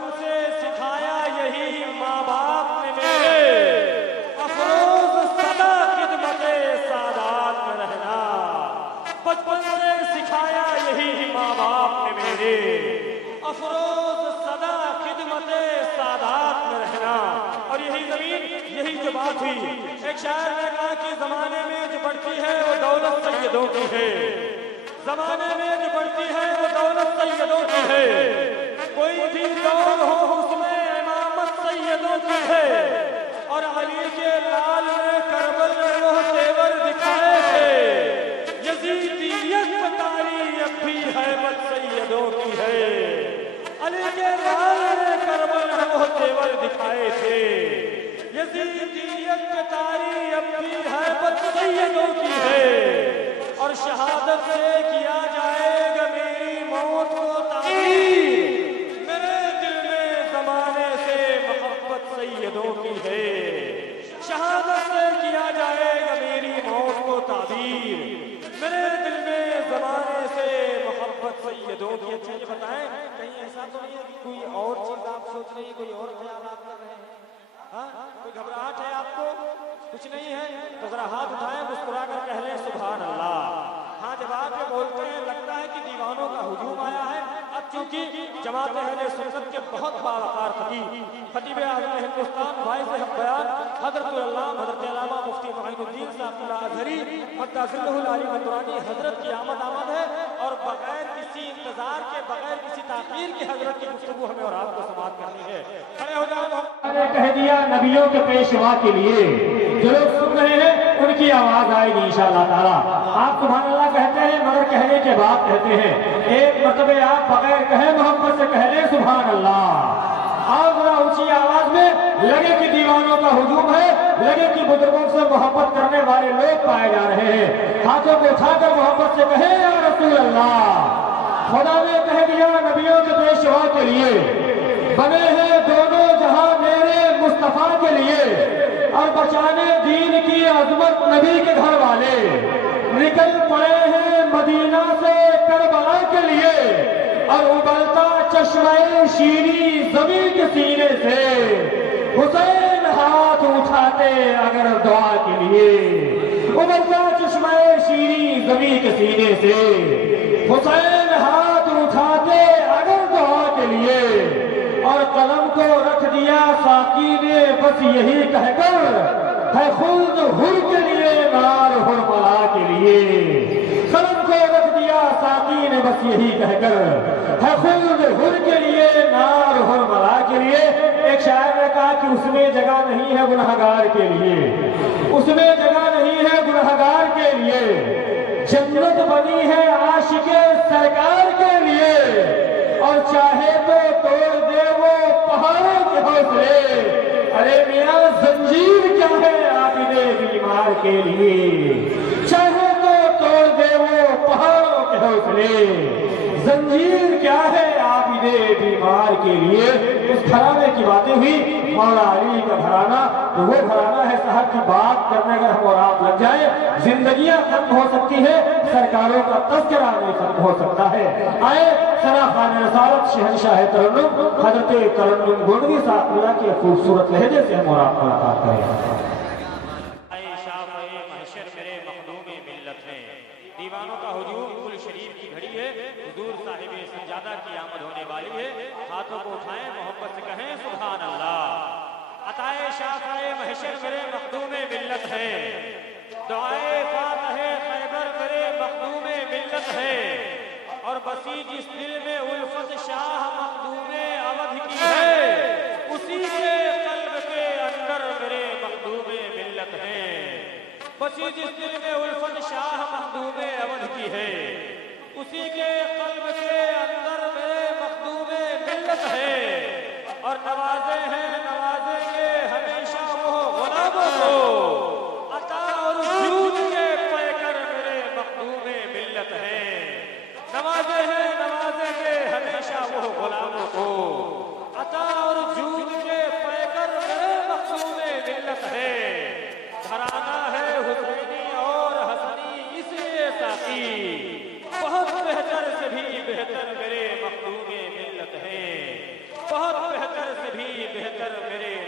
बचपन से सिखाया यही माँ बाप ने मेरे, अफरोज सदा खिदमते सादात में रहना। बचपन से सिखाया यही माँ बाप ने मेरे, अफरोज सदा खिदमते सादात में रहना। और यही जमीन, यही जो बात हुई, एक शायर ने कहा कि जमाने में जो बढ़ती है वो दौलत सैयदों की है, जमाने में जो बढ़ती है वो दौलत सैयदों की है, कोई भी दौर हो उसमें इमामत सैयदों की है। और अली के लाल ने करबल में वो तेवर दिखाए थे, यजीदियत में तारी अब भी हैबत सैयदों की है। अली के लाल ने करबल में वो तेवर दिखाए थे, यजीदियत में तारी अब भी हैबत सैयदों की है। और शहादत से किया जाएगा मेरी मौत को ताबीर, मेरे दिल में जमाने से मोहब्बत सैयदों की है। शहादत से किया जाएगा मेरी मौत को ताबीर, मेरे दिल में जमाने से मोहब्बत सैयदों की। अच्छा ये बताएं, कहीं ऐसा तो नहीं है कि कोई और चीज आप सोच रही है, कोई और ख्याल आप कर रहे हैं? हाँ, कोई घबराहट है आपको? कुछ नहीं है तो जरा हाथ उठाएं, मुस्कुरा कर कह लें सुभान अल्लाह। हाँ, जब आप ये बोलते हैं लगता है कि दीवानों का हुजूम आया है। अब चूंकि जमात अहले सुन्नत के बहुत बावकार खतीब आज़म हिंदुस्तान वाइज़ हक बयान हज़रत हज़रत अल्लामा मुफ्ती मुईनुद्दीन साहब अज़हरी मद्दाज़िल्लहुल आली मंदुरानी हजरत की आमद है, और बगैर किसी इंतजार के, बगैर किसी ताख़ीर के हजरत की गुफ्तगू हमें और आपको समाअत करनी है। खड़े हो जाओ। मैंने कह दिया नबियों के पेशवा के लिए, जो लोग सुन रहे हैं उनकी आवाज आएगी इंशाअल्लाह ताला। आप सुभान अल्लाह कहते हैं मगर कहने के बाद कहते हैं, एक मरतबे आप बगैर कहे मोहब्बत से कह लें सुभान अल्लाह। आप जरा ऊंची आवाज में, लगे कि दीवानों का हुजूम है, लगे कि बुजुर्गों से मोहब्बत करने वाले लोग पाए जा रहे हैं। हाथों को उठाकर मोहब्बत से कहे या रसूल अल्लाह। खुदा ने कह दिया नबियों के पेशवा के लिए, बने हैं दोनों जहां मेरे मुस्तफा के लिए, और बचाने दीन की अजमत नबी के घर वाले निकल पड़े हैं मदीना से करबला के लिए, और उबलता चश्मे शीरी जमीन के सीने से हुसैन हाथ उठाते अगर दुआ के लिए। उबलता चश्मे शीरी जमीन के सीने से हुसैन हाथ उठाते अगर दुआ के लिए, और कलम को रख दिया साकी ने बस यही कहकर, है खुद हुर के लिए नार हुरमला के लिए। कलम को रख दिया साकी ने बस यही कहकर, है खुद हुर के लिए नार हुरमला के लिए। एक शायर ने कहा कि उसमें जगह नहीं है गुनहगार के लिए, उसमें जगह नहीं है गुनहगार के लिए, जन्नत बनी है आशिके सरकार के लिए, और चाहे तो तोड़ दे वो पहाड़ों के हौसले। अरे मियां जंजीर क्या है आबिदे बीमार के लिए, चाहे तो तोड़ दे वो पहाड़ों के हौसले। जंजीर क्या है आबिदे बीमार के लिए। उस घराने की बातें हुई, मौला अली का घराना, तो वो घराना है साहब की बात करने अगर हम और आप लग जाए, जिंदगियां खत्म हो सकती है, सरकारों का तस्करा नहीं खत्म हो सकता है। आए सना खान रसालत शहनशाह तरन्नुम हजरत तरन्नुम गोंडवी साहब के खूबसूरत लहजे से हम और आप मुलाकात करें। दीवानों का हुजूम कुल शरीफ की घड़ी है, हुजूर साहिब सज्जादा की आमद होने वाली है। हाथों को उठाएं, मोहब्बत से कहें सुभान अल्लाह। अताए शाफ़ाए महशर मेरे मखदूमे मिल्लत है, दुआए फातहे खैबर मेरे मखदूमे मिल्लत है, और बसी जिस दिल में उल्फत शाह मखदूमे अवध की है, उसी के कल्ब के अंदर मेरे मखदूमे मिल्लत है। बसी जिस दिल में उल्फत शाह मखदूमे अवध की है, उसी के कल्ब के अंदर मेरे मखदूमे मिल्लत है। और नवाजे हैं नवाजेंगे हमेशा वो गुलामों को, अता और जूद के पैकर मेरे मखदूमे मिल्लत है। नवाजे हैं नवाजेंगे हमेशा वो गुलामों को, अता और जूद के पैकर मेरे मखदूमे मिल्लत है। घराना है हुसैनी और हसनी इसलिए साकी, बहुत बेहतर से भी बेहतर मेरे मखदूमे मिल्लत है, बहुत بہتر میرے